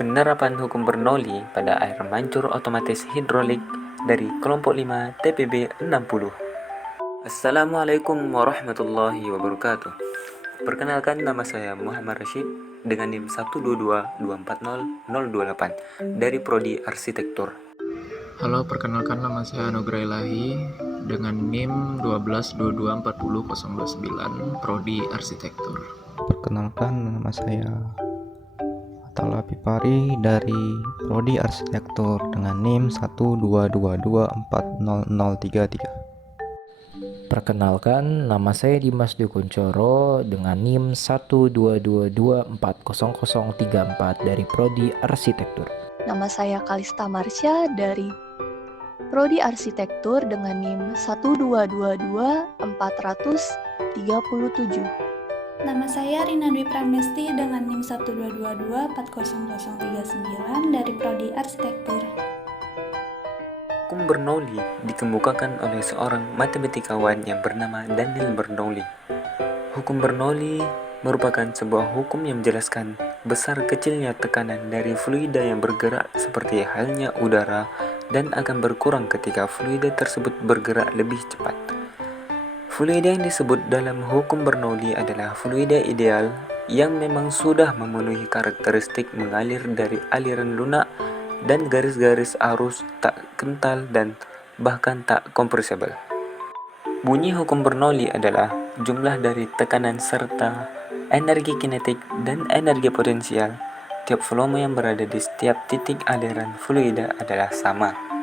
Penerapan hukum Bernoulli pada air mancur otomatis hidrolik dari kelompok 5 TPB 60. Assalamualaikum warahmatullahi wabarakatuh. Perkenalkan, nama saya Muhammad Rashid dengan NIM 122240028 dari Prodi Arsitektur. Halo, perkenalkan nama saya Anugrah Ilahi dengan NIM 122240029 Prodi Arsitektur. Perkenalkan, nama saya Atala Pipari dari Prodi Arsitektur dengan NIM 122240033. Perkenalkan, nama saya Dimas Dukuncoro dengan NIM 122240034 dari Prodi Arsitektur. Nama saya Kalista Marsha dari Prodi Arsitektur dengan NIM 1222437. Nama saya Rina Dwi Pramesti dengan NIM 122240039 dari Prodi Arsitektur. Hukum Bernoulli dikemukakan oleh seorang matematikawan yang bernama Daniel Bernoulli. Hukum Bernoulli merupakan sebuah hukum yang menjelaskan besar kecilnya tekanan dari fluida yang bergerak seperti halnya udara dan akan berkurang ketika fluida tersebut bergerak lebih cepat. Fluida yang disebut dalam hukum Bernoulli adalah fluida ideal yang memang sudah memenuhi karakteristik mengalir dari aliran lunak dan garis-garis arus tak kental dan bahkan tak kompresibel. Bunyi hukum Bernoulli adalah jumlah dari tekanan serta energi kinetik dan energi potensial tiap volume yang berada di setiap titik aliran fluida adalah sama.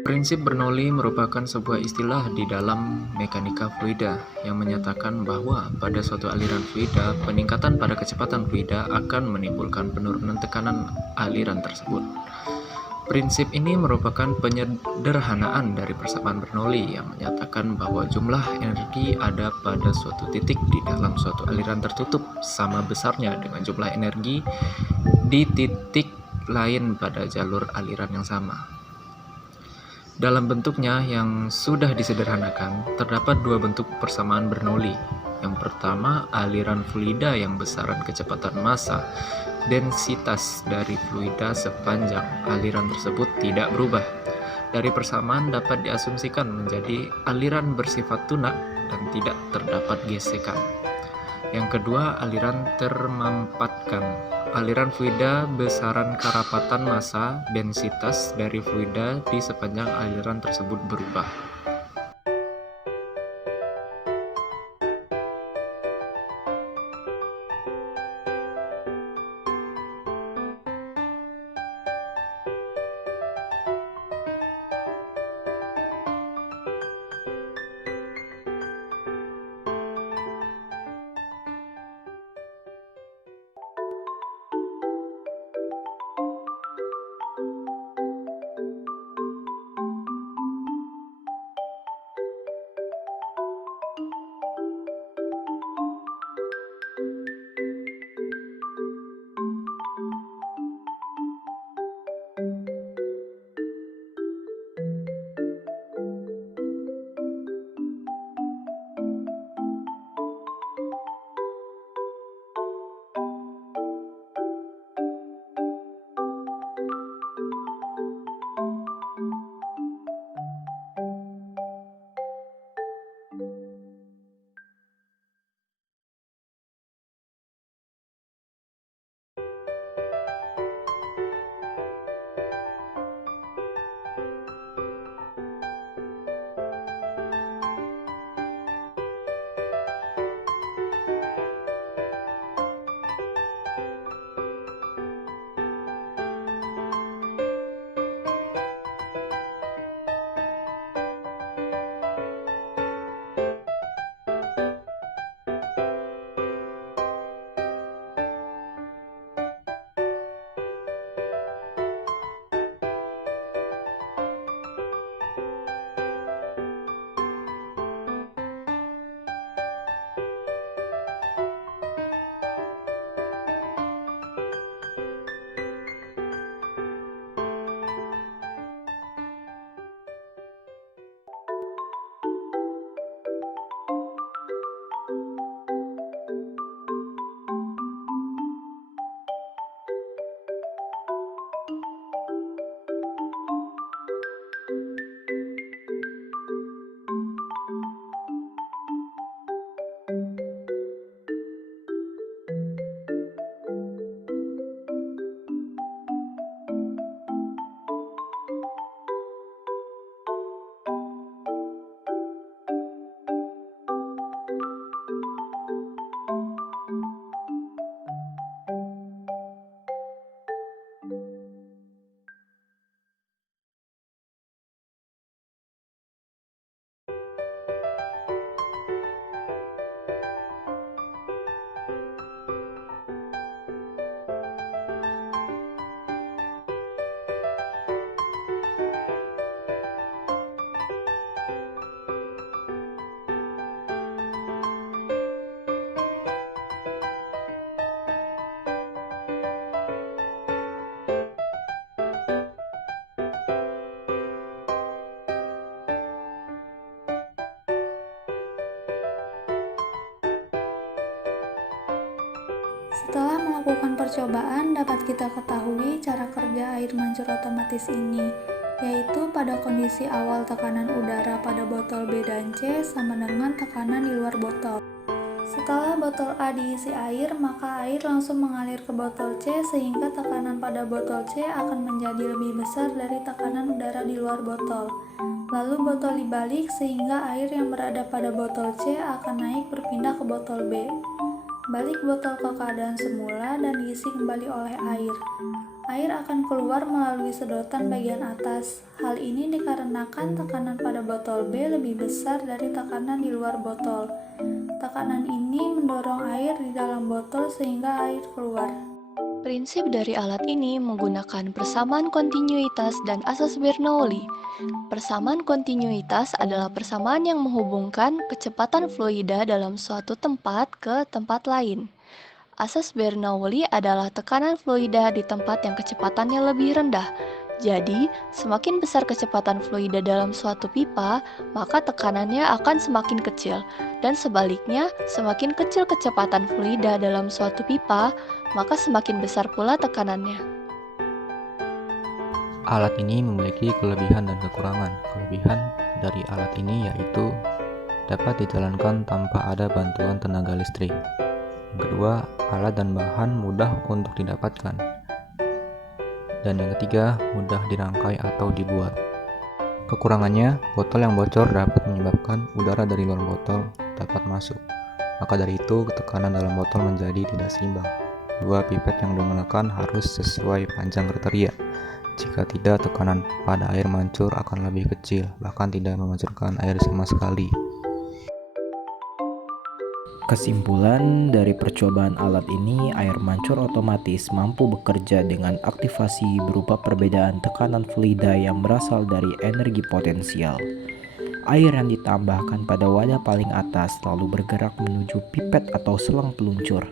Prinsip Bernoulli merupakan sebuah istilah di dalam mekanika fluida yang menyatakan bahwa pada suatu aliran fluida, peningkatan pada kecepatan fluida akan menimbulkan penurunan tekanan aliran tersebut. Prinsip ini merupakan penyederhanaan dari persamaan Bernoulli yang menyatakan bahwa jumlah energi ada pada suatu titik di dalam suatu aliran tertutup sama besarnya dengan jumlah energi di titik lain pada jalur aliran yang sama. Dalam bentuknya yang sudah disederhanakan, terdapat dua bentuk persamaan Bernoulli. Yang pertama, aliran fluida yang besaran kecepatan massa, densitas dari fluida sepanjang aliran tersebut tidak berubah. Dari persamaan dapat diasumsikan menjadi aliran bersifat tunak dan tidak terdapat gesekan. Yang kedua, aliran termampatkan. Aliran fluida besaran karapatan massa, densitas dari fluida di sepanjang aliran tersebut berubah. Setelah melakukan percobaan, dapat kita ketahui cara kerja air mancur otomatis ini, yaitu pada kondisi awal tekanan udara pada botol B dan C sama dengan tekanan di luar botol. Setelah botol A diisi air, maka air langsung mengalir ke botol C sehingga tekanan pada botol C akan menjadi lebih besar dari tekanan udara di luar botol. Lalu botol dibalik sehingga air yang berada pada botol C akan naik berpindah ke botol B. Balik botol ke keadaan semula dan diisi kembali oleh air. Air akan keluar melalui sedotan bagian atas. Hal ini dikarenakan tekanan pada botol B lebih besar dari tekanan di luar botol. Tekanan ini mendorong air di dalam botol sehingga air keluar. Prinsip dari alat ini menggunakan persamaan kontinuitas dan asas Bernoulli. Persamaan kontinuitas adalah persamaan yang menghubungkan kecepatan fluida dalam suatu tempat ke tempat lain. Asas Bernoulli adalah tekanan fluida di tempat yang kecepatannya lebih rendah. Jadi, semakin besar kecepatan fluida dalam suatu pipa, maka tekanannya akan semakin kecil. Dan sebaliknya, semakin kecil kecepatan fluida dalam suatu pipa, maka semakin besar pula tekanannya. Alat ini memiliki kelebihan dan kekurangan. Kelebihan dari alat ini yaitu dapat dijalankan tanpa ada bantuan tenaga listrik. Yang kedua, alat dan bahan mudah untuk didapatkan. Dan yang ketiga, mudah dirangkai atau dibuat. Kekurangannya, botol yang bocor dapat menyebabkan udara dari luar botol dapat masuk. Maka dari itu, tekanan dalam botol menjadi tidak seimbang. Dua pipet yang digunakan harus sesuai panjang kriteria. Jika tidak, tekanan pada air mancur akan lebih kecil, bahkan tidak memancurkan air sama sekali. Kesimpulan dari percobaan alat ini, air mancur otomatis mampu bekerja dengan aktivasi berupa perbedaan tekanan fluida yang berasal dari energi potensial. Air yang ditambahkan pada wadah paling atas lalu bergerak menuju pipet atau selang peluncur.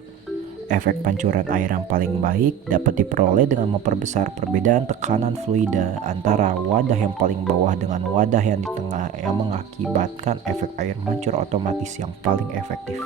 Efek pancuran air yang paling baik dapat diperoleh dengan memperbesar perbedaan tekanan fluida antara wadah yang paling bawah dengan wadah yang di tengah yang mengakibatkan efek air mancur otomatis yang paling efektif.